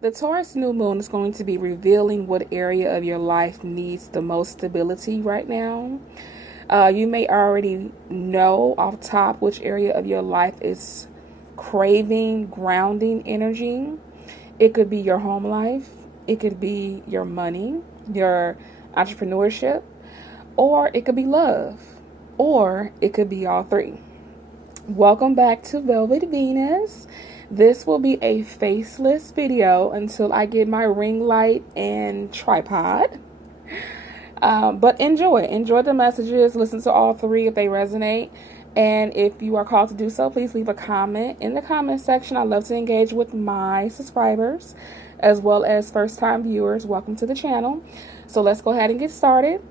The Taurus new moon is going to be revealing what area of your life needs the most stability right now. You may already know off top which area of your life is craving grounding energy. It could be your home life, it could be your money, your entrepreneurship, or it could be love, or it could be all three. Welcome back to Velvet Venus. This will be a faceless video until I get my ring light and tripod. But enjoy the messages. Listen to all three if they resonate. And if you are called to do so, please leave a comment in the comment section. I love to engage with my subscribers as well as first-time viewers. Welcome to the channel. So let's go ahead and get started.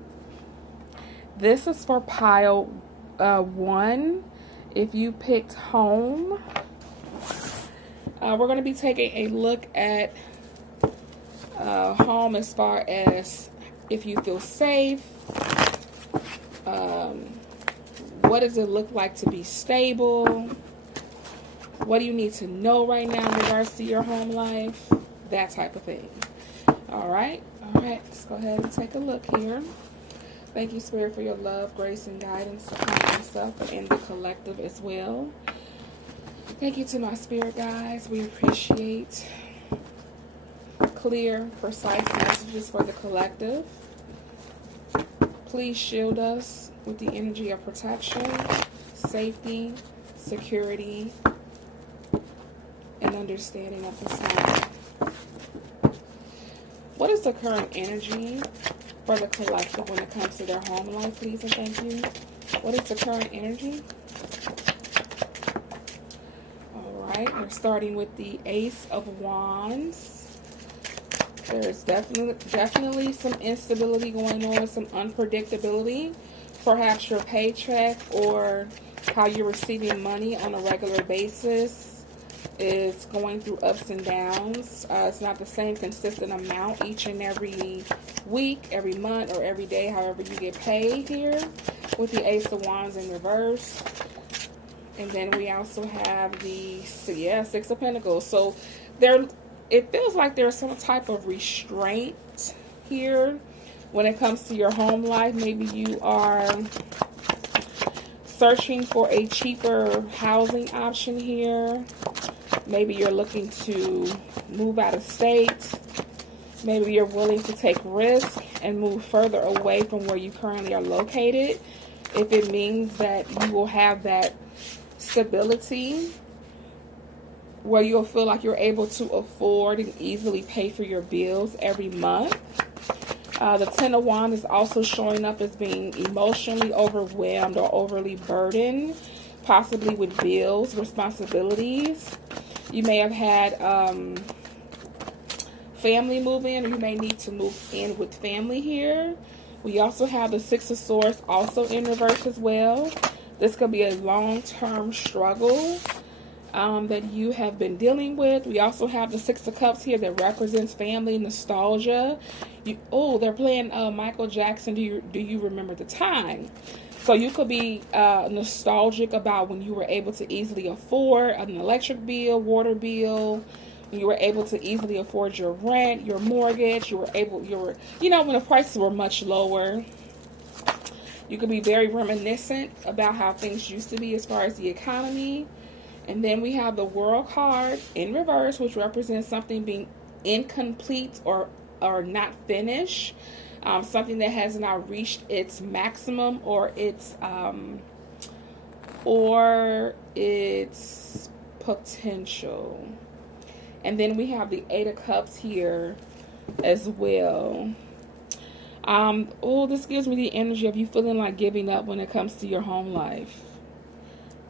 This is for pile 1. If you picked home, we're going to be taking a look at home as far as if you feel safe. What does it look like to be stable? What do you need to know right now in regards to your home life? That type of thing. All right. Let's go ahead and take a look here. Thank you, Spirit, for your love, grace, and guidance upon myself and the collective as well. Thank you to my spirit guides. We appreciate clear, precise messages for the collective. Please shield us with the energy of protection, safety, security, and understanding of the sign. What is the current energy for the collective when it comes to their home life, please and thank you? What is the current energy? Alright, we're starting with the Ace of Wands. There's definitely some instability going on, some unpredictability. Perhaps your paycheck or how you're receiving money on a regular basis is going through ups and downs. It's not the same consistent amount each and every week, every month, or every day, however you get paid here with the Ace of Wands in reverse. And then we also have the Six of Pentacles. So it feels like there's some type of restraint here when it comes to your home life. Maybe you are searching for a cheaper housing option here. Maybe you're looking to move out of state. Maybe you're willing to take risk and move further away from where you currently are located, if it means that you will have that stability where you'll feel like you're able to afford and easily pay for your bills every month. The Ten of Wands is also showing up as being emotionally overwhelmed or overly burdened, possibly with bills, responsibilities. You may have had family move in, or you may need to move in with family here. We also have the Six of Swords also in reverse as well. This could be a long-term struggle that you have been dealing with. We also have the Six of Cups here that represents family, nostalgia. They're playing Michael Jackson, Do you remember the time? So you could be nostalgic about when you were able to easily afford an electric bill, water bill, when you were able to easily afford your rent, your mortgage, when the prices were much lower. You could be very reminiscent about how things used to be as far as the economy. And then we have the World card in reverse, which represents something being incomplete or not finished. Something that has not reached its maximum or its potential. And then we have the Eight of Cups here as well. This gives me the energy of you feeling like giving up when it comes to your home life.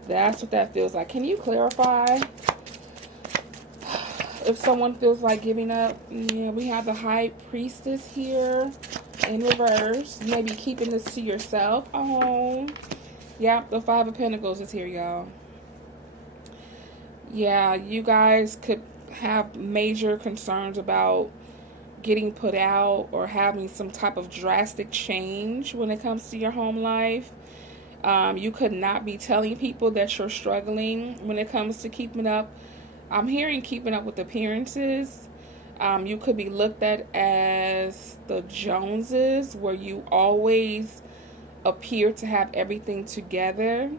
That's what that feels like. Can you clarify if someone feels like giving up? Yeah, we have the High Priestess here in reverse. Maybe keeping this to yourself. Yep, the Five of Pentacles is here, y'all. Yeah, you guys could have major concerns about getting put out or having some type of drastic change when it comes to your home life. You could not be telling people that you're struggling when it comes to keeping up. I'm hearing keeping up with appearances. You could be looked at as the Joneses, where you always appear to have everything together,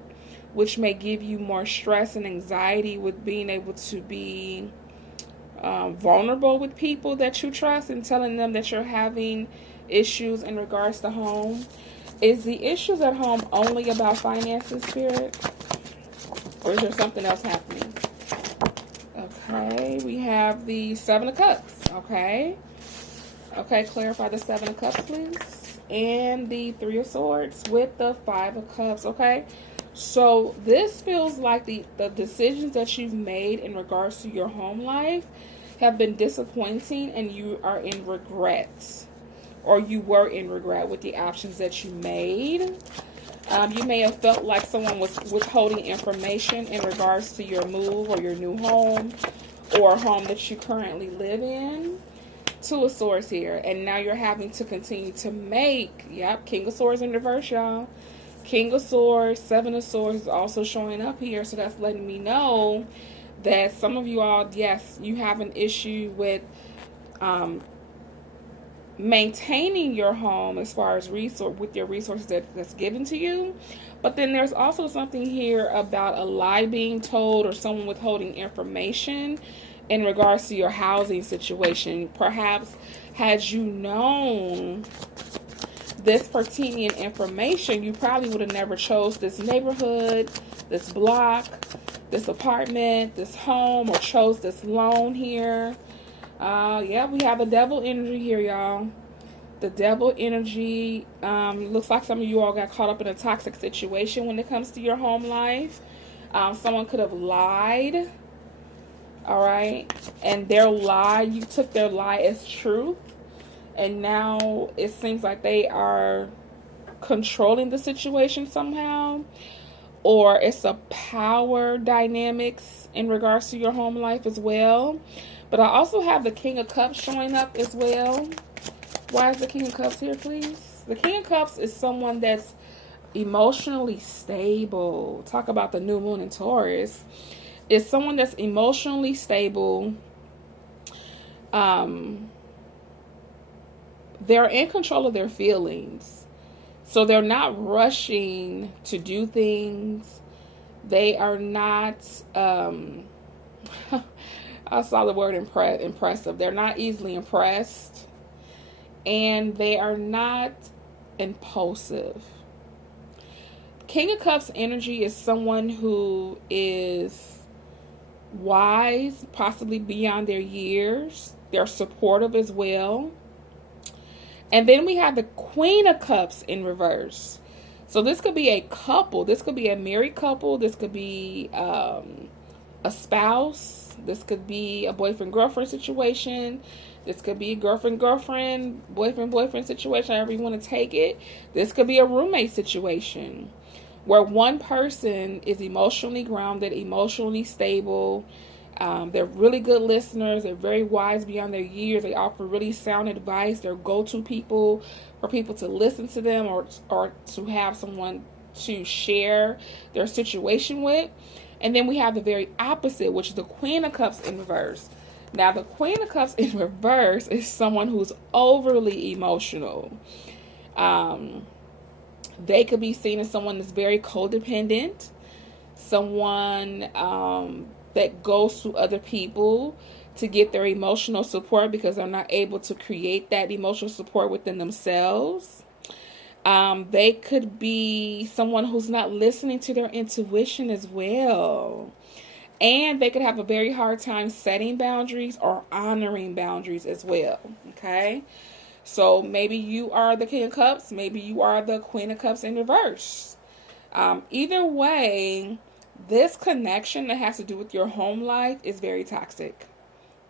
which may give you more stress and anxiety with being able to be vulnerable with people that you trust and telling them that you're having issues in regards to home. Is the issues at home only about finances, Spirit? Or is there something else happening? Okay, we have the Seven of Cups. Okay, clarify the Seven of Cups, please. And the Three of Swords with the Five of Cups. Okay, so this feels like the decisions that you've made in regards to your home life have been disappointing, and you are in regret, or you were in regret with the options that you made. You may have felt like someone was withholding information in regards to your move or your new home or home that you currently live in. Two of Swords here, and now you're having to continue to make, King of Swords in reverse, y'all. King of Swords, Seven of Swords is also showing up here, so that's letting me know that some of you all, yes, you have an issue with maintaining your home as far as with your resources that's given to you. But then there's also something here about a lie being told or someone withholding information in regards to your housing situation. Perhaps had you known this pertinent information, you probably would have never chose this neighborhood, this block, this apartment, this home, or chose this loan here. Yeah, we have a devil energy here, y'all. The devil energy. Looks like some of you all got caught up in a toxic situation when it comes to your home life. Someone could have lied. All right. And their lie, you took their lie as truth. And now it seems like they are controlling the situation somehow. Or it's a power dynamics in regards to your home life as well. But I also have the King of Cups showing up as well. Why is the King of Cups here, please? The King of Cups is someone that's emotionally stable. Talk about the new moon in Taurus. It's someone that's emotionally stable. They're in control of their feelings. So they're not rushing to do things. They are not... I saw the word impressive. They're not easily impressed. And they are not impulsive. King of Cups energy is someone who is wise, possibly beyond their years. They're supportive as well. And then we have the Queen of Cups in reverse. So this could be a couple. This could be a married couple. This could be a spouse. This could be a boyfriend-girlfriend situation. This could be a girlfriend-girlfriend, boyfriend-boyfriend situation, however you want to take it. This could be a roommate situation where one person is emotionally grounded, emotionally stable. They're really good listeners. They're very wise beyond their years. They offer really sound advice. They're go-to people for people to listen to them or to have someone to share their situation with. And then we have the very opposite, which is the Queen of Cups in reverse. Now, the Queen of Cups in reverse is someone who's overly emotional. They could be seen as someone that's very codependent, someone that goes to other people to get their emotional support because they're not able to create that emotional support within themselves. They could be someone who's not listening to their intuition as well. And they could have a very hard time setting boundaries or honoring boundaries as well. Okay? So maybe you are the King of Cups. Maybe you are the Queen of Cups in reverse. Either way, this connection that has to do with your home life is very toxic.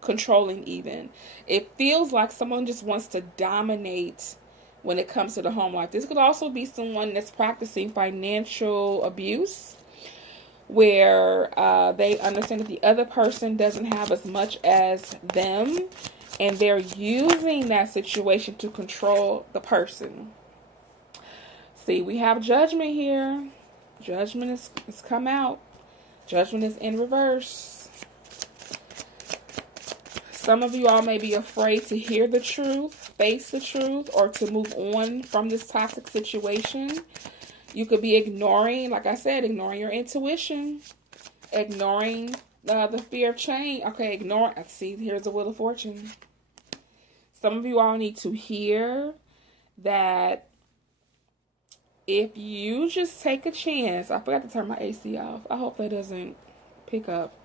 Controlling even. It feels like someone just wants to dominate when it comes to the home life. This could also be someone that's practicing financial abuse, where they understand that the other person doesn't have as much as them, and they're using that situation to control the person. See, we have Judgment here. Judgment is come out. Judgment is in reverse. Some of you all may be afraid to hear the truth, face the truth, or to move on from this toxic situation. You could be ignoring, like I said, ignoring your intuition, ignoring the fear of change. Okay, ignore. See, here's the Wheel of Fortune. Some of you all need to hear that if you just take a chance. I forgot to turn my AC off. I hope that doesn't pick up.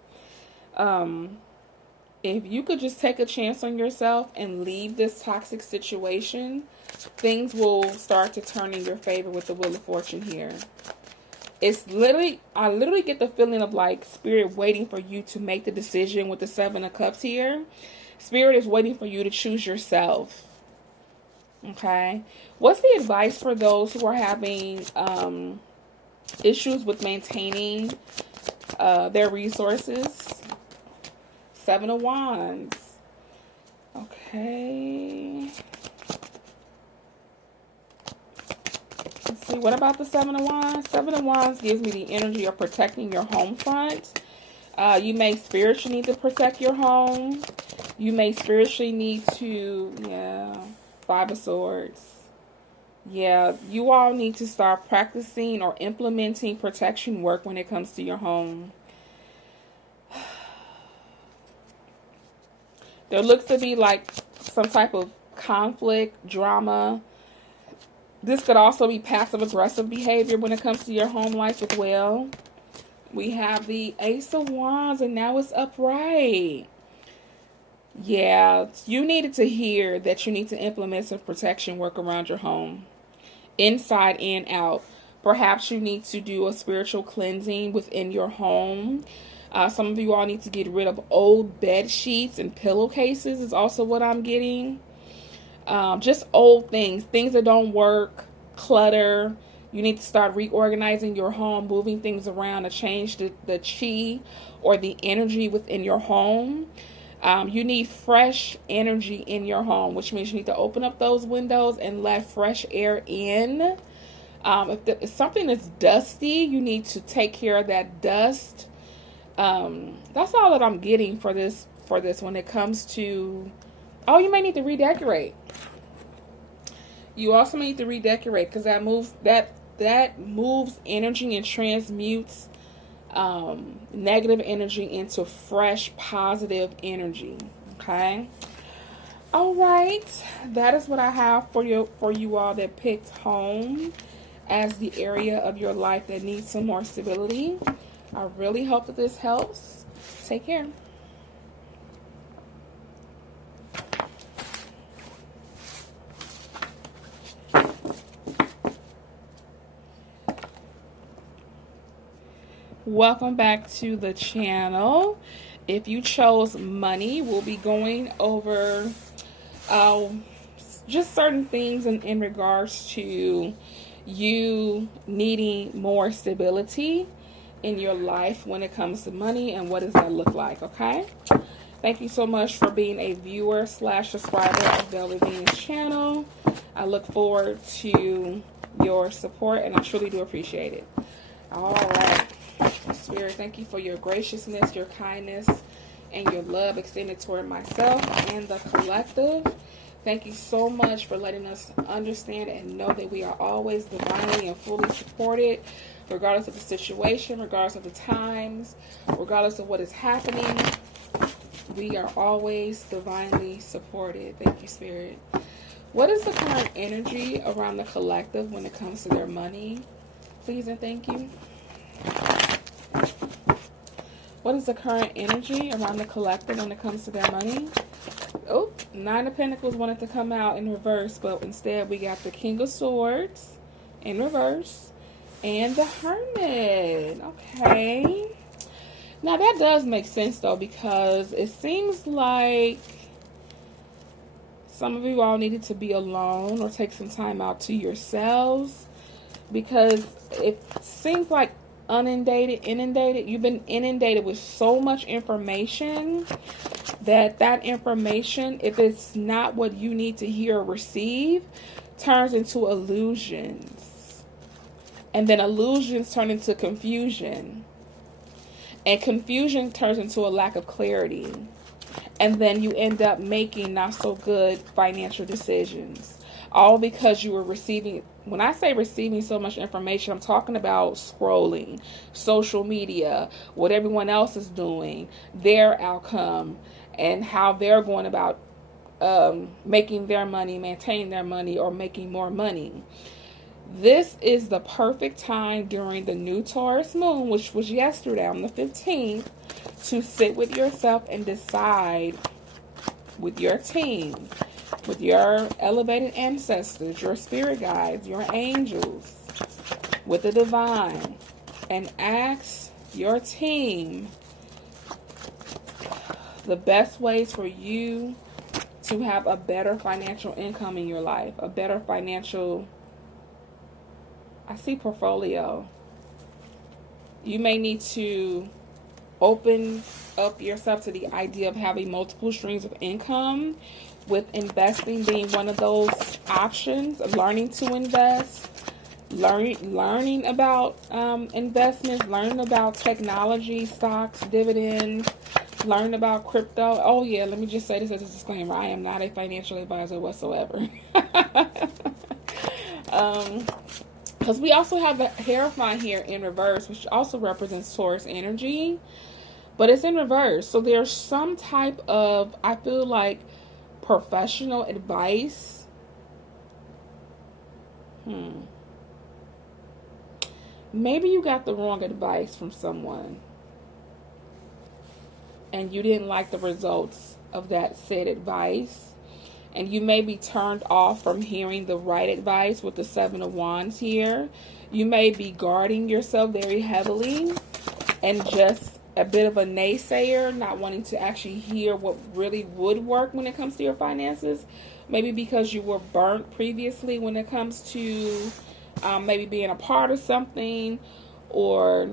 If you could just take a chance on yourself and leave this toxic situation, things will start to turn in your favor with the Wheel of Fortune here. It's literally, I literally get the feeling of like Spirit waiting for you to make the decision with the Seven of Cups here. Spirit is waiting for you to choose yourself. Okay. What's the advice for those who are having issues with maintaining their resources? Seven of Wands. Okay. Let's see. What about the Seven of Wands? Seven of Wands gives me the energy of protecting your home front. You may spiritually need to protect your home. You may spiritually need to, Five of Swords. Yeah, you all need to start practicing or implementing protection work when it comes to your home. There looks to be like some type of conflict, drama. This could also be passive-aggressive behavior when it comes to your home life as well. We have the Ace of Wands, and now it's upright. Yeah, you needed to hear that you need to implement some protection work around your home. Inside and out. Perhaps you need to do a spiritual cleansing within your home. Some of you all need to get rid of old bed sheets and pillowcases is also what I'm getting. Just old things that don't work, clutter. You need to start reorganizing your home, moving things around to change the chi or the energy within your home. You need fresh energy in your home, which means you need to open up those windows and let fresh air in. If something is dusty, you need to take care of that dust. That's all that I'm getting for this when it comes to, oh, you may need to redecorate. You also need to redecorate because that moves energy and transmutes negative energy into fresh positive energy. Okay. All right, that is what I have for you all that picked home as the area of your life that needs some more stability. I really hope that this helps. Take care. Welcome back to the channel. If you chose money, we'll be going over just certain things in regards to you needing more stability in your life when it comes to money, and what does that look like, okay? Thank you so much for being a viewer / subscriber of VeilVetVennus channel. I look forward to your support, and I truly do appreciate it. All right. Spirit, thank you for your graciousness, your kindness, and your love extended toward myself and the collective. Thank you so much for letting us understand and know that we are always divinely and fully supported, regardless of the situation, regardless of the times, regardless of what is happening. We are always divinely supported. Thank you, Spirit. What is the current energy around the collective when it comes to their money? Please and thank you. What is the current energy around the collective when it comes to their money? Oh, Nine of Pentacles wanted to come out in reverse, but instead we got the King of Swords in reverse and the Hermit. Okay. Now that does make sense though, because it seems like some of you all needed to be alone or take some time out to yourselves, because it seems like inundated. You've been inundated with so much information that information, if it's not what you need to hear or receive, turns into illusions. And then illusions turn into confusion. And confusion turns into a lack of clarity. and then you end up making not so good financial decisions. All because you were receiving, when I say receiving so much information, I'm talking about scrolling, social media, what everyone else is doing, their outcome, and how they're going about making their money, maintaining their money, or making more money. This is the perfect time during the new Taurus moon, which was yesterday on the 15th, to sit with yourself and decide with your team, with your elevated ancestors, your spirit guides, your angels, with the divine, and ask your team the best ways for you to have a better financial income in your life, a better financial, I see portfolio. You may need to open up yourself to the idea of having multiple streams of income, with investing being one of those options. Learning to invest, learning about investments, learning about technology, stocks, dividends, learn about crypto. Oh yeah, let me just say this as a disclaimer. I am not a financial advisor whatsoever. Because we also have the Hierophant here in reverse, which also represents Taurus energy, but it's in reverse. So there's some type of, I feel like, professional advice. Maybe you got the wrong advice from someone, and you didn't like the results of that said advice. And you may be turned off from hearing the right advice with the Seven of Wands here. You may be guarding yourself very heavily and just a bit of a naysayer, not wanting to actually hear what really would work when it comes to your finances. Maybe because you were burnt previously when it comes to maybe being a part of something, or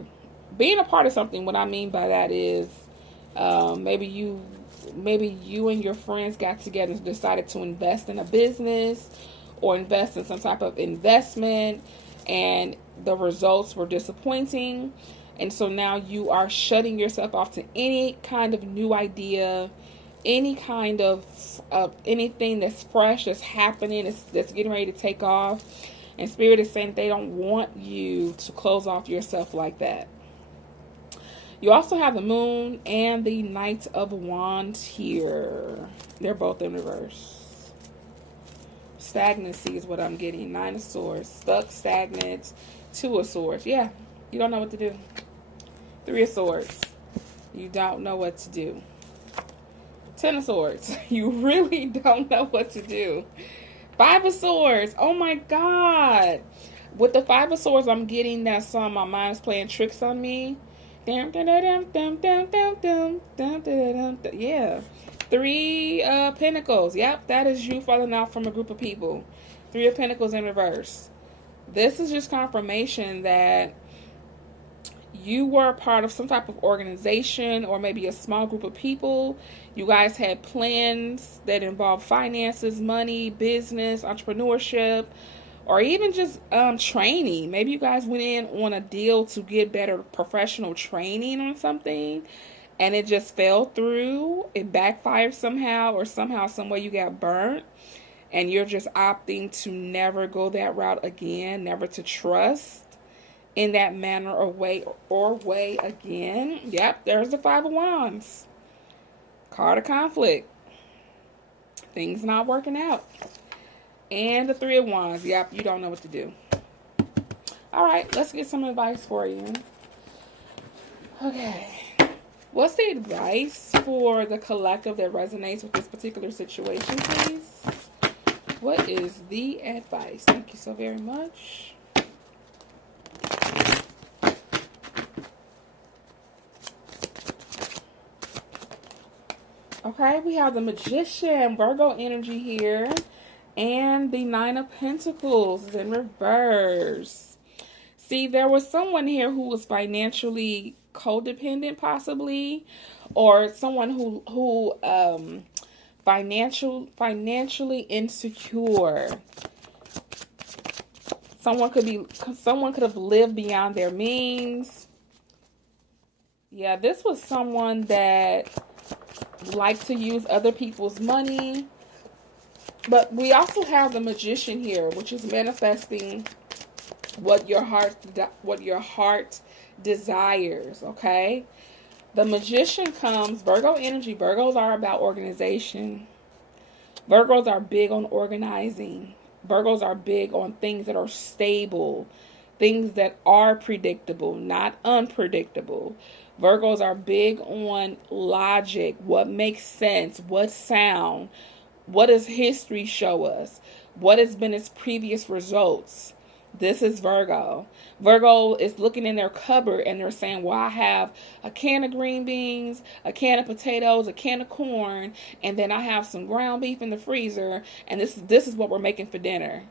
being a part of something. What I mean by that is maybe you and your friends got together and decided to invest in a business or invest in some type of investment, and the results were disappointing. And so now you are shutting yourself off to any kind of new idea, any kind of anything that's fresh, that's happening, that's getting ready to take off. And Spirit is saying they don't want you to close off yourself like that. You also have the Moon and the Knight of Wands here. They're both in reverse. Stagnancy is what I'm getting. 9 of Swords. Stuck, stagnant. 2 of Swords. Yeah, you don't know what to do. 3 of Swords. You don't know what to do. 10 of Swords. You really don't know what to do. 5 of Swords. Oh my God. With the 5 of Swords, I'm getting that song, My Mind's Playing Tricks on Me. Yeah. 3 Pentacles. Yep, that is you falling out from a group of people. 3 of Pentacles in reverse. This is just confirmation that you were a part of some type of organization, or maybe a small group of people. You guys had plans that involved finances, money, business, entrepreneurship, or even just training. Maybe you guys went in on a deal to get better professional training on something, and it just fell through. It backfired somehow, or somehow, some way you got burnt, and you're just opting to never go that route again, never to trust in that manner or way again. Yep, there's the 5 of Wands. Card of conflict. Things not working out. And the 3 of Wands. Yep, you don't know what to do. All right, let's get some advice for you. Okay. What's the advice for the collective that resonates with this particular situation, please? What is the advice? Thank you so very much. Okay, we have the Magician, Virgo energy here. And the 9 of Pentacles is in reverse. See, there was someone here who was financially codependent, possibly, or someone who financially insecure. Someone could have lived beyond their means. Yeah, this was someone that like to use other people's money. But we also have the Magician here, which is manifesting what your heart desires, okay? The Magician comes, Virgo energy. Virgos are about organization. Virgos are big on organizing. Virgos are big on things that are stable, things that are predictable, not unpredictable. Virgos are big on logic, what makes sense, what sound, what does history show us, what has been its previous results. This is Virgo. Virgo is looking in their cupboard and they're saying, well, I have a can of green beans, a can of potatoes, a can of corn, and then I have some ground beef in the freezer, and this is what we're making for dinner.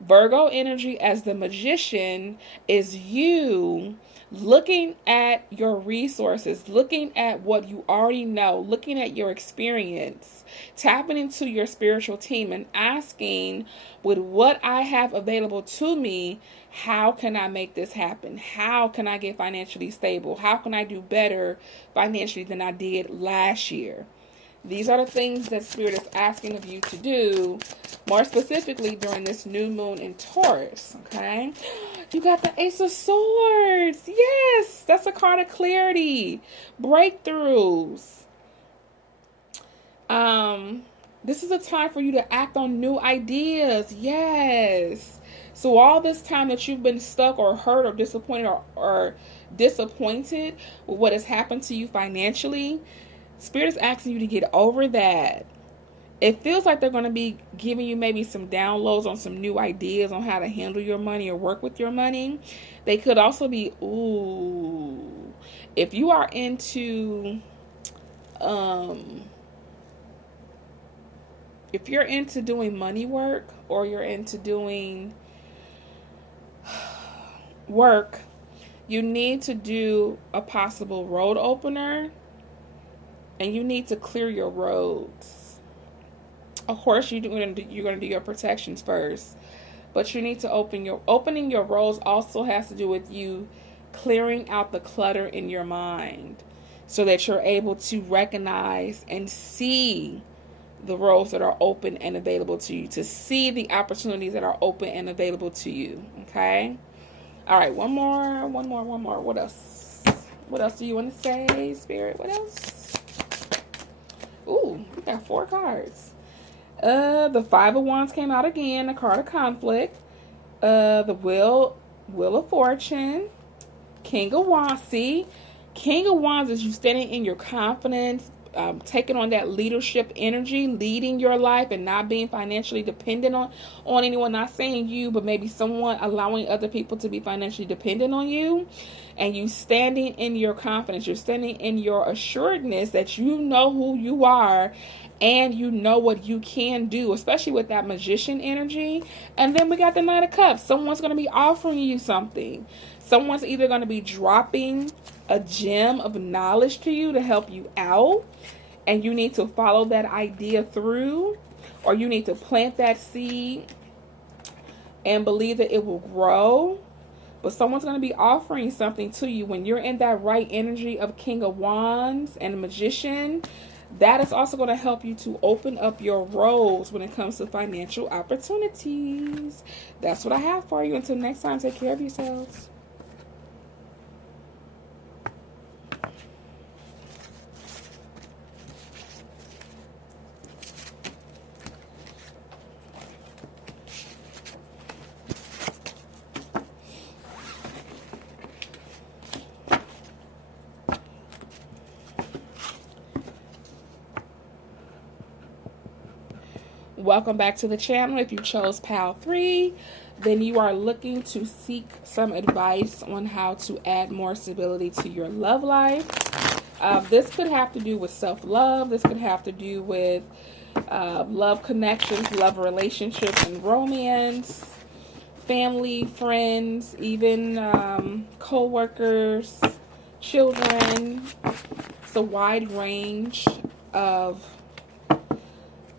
Virgo energy as the Magician is you looking at your resources, looking at what you already know, looking at your experience, tapping into your spiritual team and asking, with what I have available to me, how can I make this happen? How can I get financially stable? How can I do better financially than I did last year? These are the things that Spirit is asking of you to do, more specifically during this new moon in Taurus, okay? You got the Ace of Swords. Yes, that's a card of clarity, breakthroughs. This is a time for you to act on new ideas. Yes. So all this time that you've been stuck or hurt or disappointed or disappointed with what has happened to you financially, Spirit is asking you to get over that. It feels like they're going to be giving you maybe some downloads on some new ideas on how to handle your money or work with your money. They could also be, if you are into, if you're into doing money work or you're into doing work, you need to do a possible road opener. And you need to clear your roads. Of course, you're going to do your protections first. But you need to opening your roads also has to do with you clearing out the clutter in your mind so that you're able to recognize and see the roads that are open and available to you, to see the opportunities that are open and available to you. Okay? All right, one more. What else? What else do you want to say, Spirit? What else? Ooh, we got 4 cards. The 5 of Wands came out again, a card of conflict. The Wheel of Fortune. King of Wands. See, King of Wands is you standing in your confidence, taking on that leadership energy, leading your life and not being financially dependent on anyone. Not saying you, but maybe someone, allowing other people to be financially dependent on you. And you standing in your confidence, you're standing in your assuredness that you know who you are and you know what you can do, especially with that Magician energy. And then we got the Knight of Cups. Someone's going to be offering you something. Someone's either going to be dropping a gem of knowledge to you to help you out, and you need to follow that idea through, or you need to plant that seed and believe that it will grow. But someone's going to be offering something to you when you're in that right energy of King of Wands and Magician. That is also going to help you to open up your roads when it comes to financial opportunities. That's what I have for you. Until next time, take care of yourselves. Welcome back to the channel. If you chose Pile 3, then you are looking to seek some advice on how to add more stability to your love life. This could have to do with self-love. This could have to do with love connections, love relationships and romance, family, friends, even co-workers, children. It's a wide range of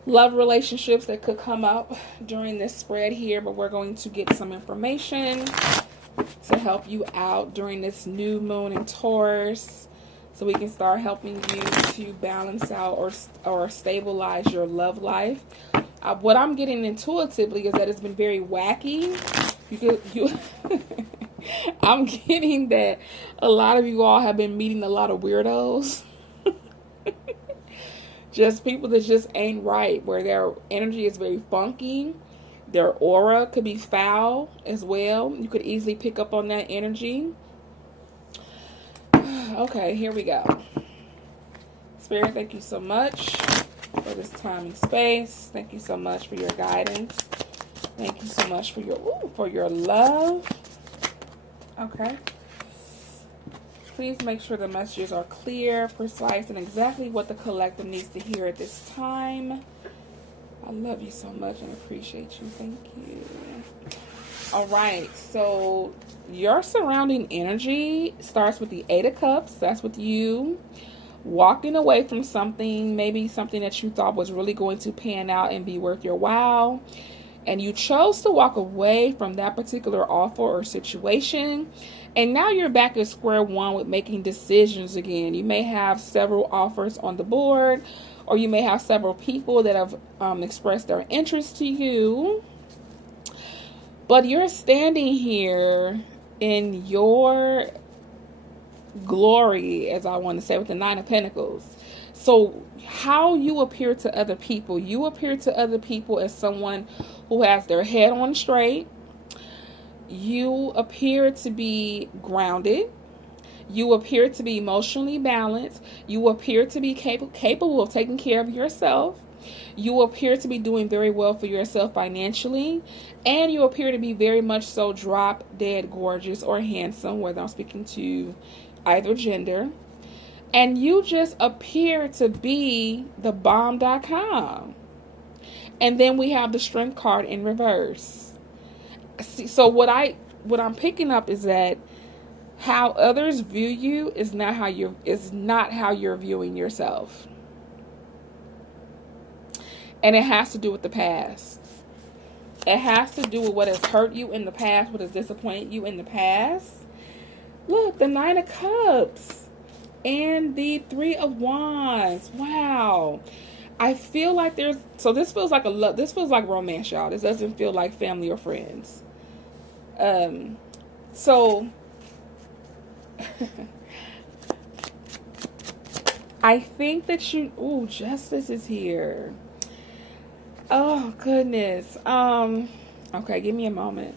love relationships that could come up during this spread here, but we're going to get some information to help you out during this new moon in Taurus. so we can start helping you to balance out or stabilize your love life. What I'm getting intuitively is that it's been very wacky. I'm getting that a lot of you all have been meeting a lot of weirdos. Just people that just ain't right, where their energy is very funky. Their aura could be foul as well. You could easily pick up on that energy. Okay, here we go. Spirit, thank you so much for this time and space. Thank you so much for your guidance. Thank you so much for your love. Okay. Please make sure the messages are clear, precise, and exactly what the collective needs to hear at this time. I love you so much and appreciate you. Thank you. All right, so your surrounding energy starts with the Eight of Cups. That's with you walking away from something, maybe something that you thought was really going to pan out and be worth your while. And you chose to walk away from that particular offer or situation. And now you're back at square one with making decisions again. You may have several offers on the board, or you may have several people that have expressed their interest to you. But you're standing here in your glory, as I want to say, with the Nine of Pentacles. So how you appear to other people, you appear to other people as someone who has their head on straight. You appear to be grounded. You appear to be emotionally balanced. You appear to be capable of taking care of yourself. You appear to be doing very well for yourself financially. And you appear to be very much so drop dead gorgeous or handsome, whether I'm speaking to either gender. And you just appear to be the bomb.com. And then we have the Strength card in reverse. So what I'm picking up is that how others view you is not how you're viewing yourself. And it has to do with the past. It has to do with what has hurt you in the past, what has disappointed you in the past. Look, the Nine of Cups and the Three of Wands. Wow. I feel like this feels like this feels like romance, y'all. This doesn't feel like family or friends. So I think that Justice is here. Oh goodness. Okay, give me a moment.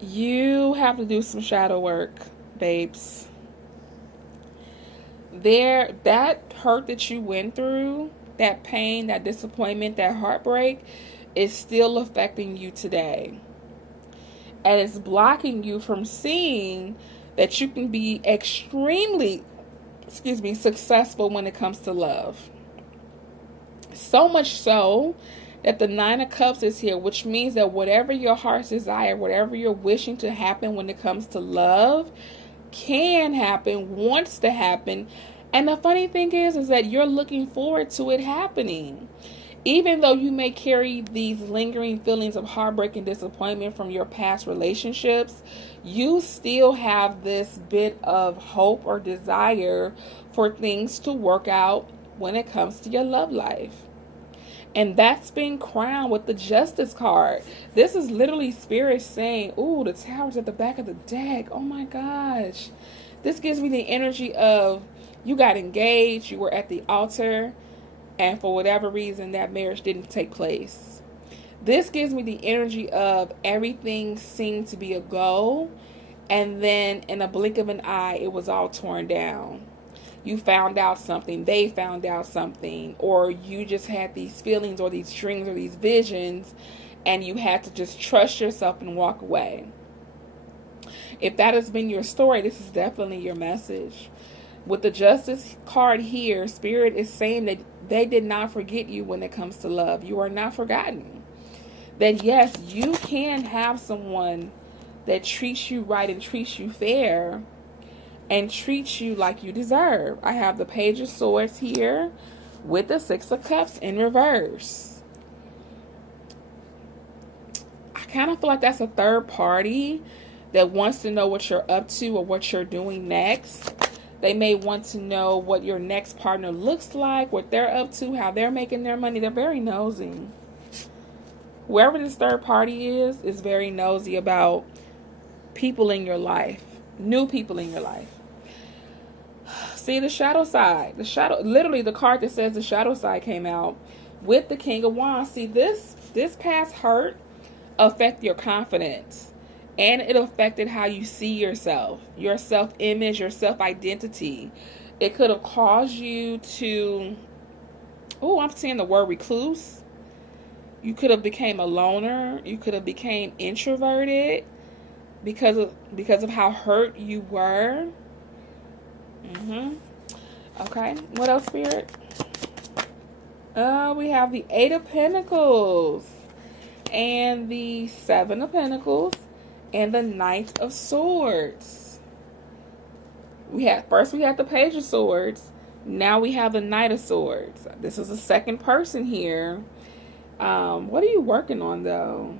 You have to do some shadow work, babes. That hurt that you went through, that pain, that disappointment, that heartbreak is still affecting you today. And it's blocking you from seeing that you can be extremely, successful when it comes to love. So much so that the Nine of Cups is here, which means that whatever your heart's desire, whatever you're wishing to happen when it comes to love, can happen, wants to happen. And the funny thing is that you're looking forward to it happening. Even though you may carry these lingering feelings of heartbreak and disappointment from your past relationships, you still have this bit of hope or desire for things to work out when it comes to your love life. And that's been crowned with the Justice card. This is literally Spirit saying, ooh, the Tower's at the back of the deck. Oh my gosh. This gives me the energy of you got engaged, you were at the altar, and for whatever reason, that marriage didn't take place. This gives me the energy of everything seemed to be a go, and then in a blink of an eye, it was all torn down. You found out something, they found out something, or you just had these feelings or these dreams or these visions, and you had to just trust yourself and walk away. If that has been your story, this is definitely your message. With the Justice card here, Spirit is saying that they did not forget you when it comes to love. You are not forgotten. That yes, you can have someone that treats you right and treats you fair and treats you like you deserve. I have the Page of Swords here with the Six of Cups in reverse. I kind of feel like that's a third party that wants to know what you're up to or what you're doing next. They may want to know what your next partner looks like, what they're up to, how they're making their money. They're very nosy. Whoever this third party is very nosy about people in your life, new people in your life. See, the shadow side, literally the card that says the shadow side came out with the King of Wands. See, this past hurt affect your confidence. And it affected how you see yourself, your self-image, your self-identity. It could have caused you to, I'm seeing the word recluse. You could have became a loner. You could have became introverted because of how hurt you were. Okay, what else, Spirit? We have the Eight of Pentacles and the Seven of Pentacles. And the Knight of Swords. First we had the Page of Swords. Now we have the Knight of Swords. This is a second person here. What are you working on, though?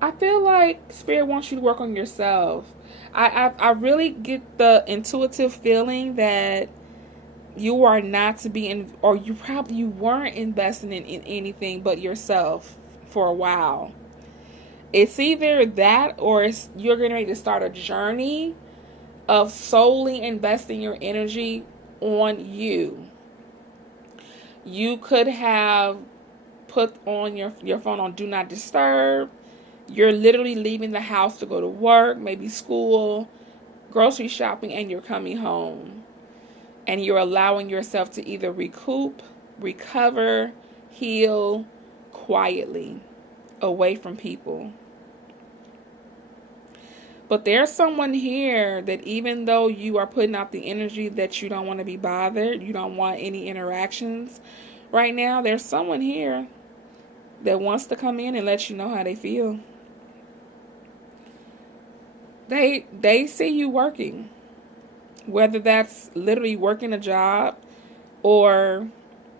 I feel like Spirit wants you to work on yourself. I really get the intuitive feeling that you are not to be in, or you weren't investing in anything but yourself for a while. It's either that or you're getting ready to start a journey of solely investing your energy on you. You could have put on your phone on Do Not Disturb. You're literally leaving the house to go to work, maybe school, grocery shopping, and you're coming home. And you're allowing yourself to either recoup, recover, heal quietly, away from people. But there's someone here that even though you are putting out the energy that you don't want to be bothered, you don't want any interactions right now, there's someone here that wants to come in and let you know how they feel. They see you working, whether that's literally working a job, or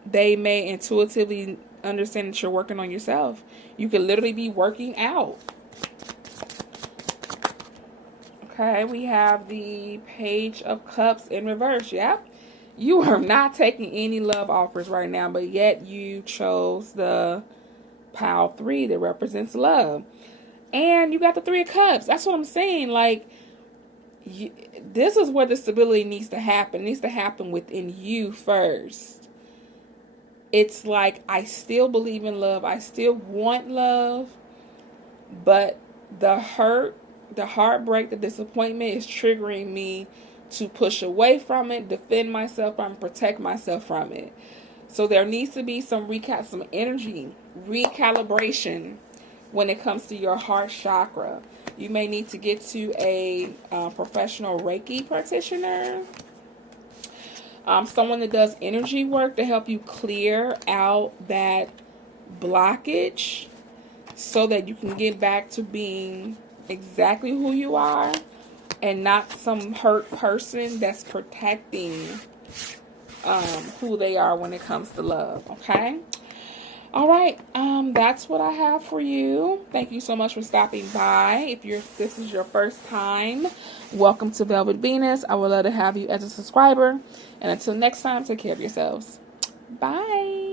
they may intuitively understand that you're working on yourself. You could literally be working out. Okay, we have the Page of Cups in reverse. Yep. You are not taking any love offers right now, but yet you chose the Pile 3 that represents love. And you got the Three of Cups. That's what I'm saying. Like, this is where the stability needs to happen. It needs to happen within you first. It's like, I still believe in love. I still want love. But the hurt, the heartbreak, the disappointment is triggering me to push away from it, defend myself from, protect myself from it. So there needs to be some energy recalibration when it comes to your heart chakra. You may need to get to a professional Reiki practitioner, someone that does energy work to help you clear out that blockage so that you can get back to being exactly who you are and not some hurt person that's protecting who they are when it comes to love. Okay. All right. That's what I have for you. Thank you so much for stopping by. If this is your first time, welcome to Velvet Venus. I would love to have you as a subscriber. And until next time, take care of yourselves. Bye.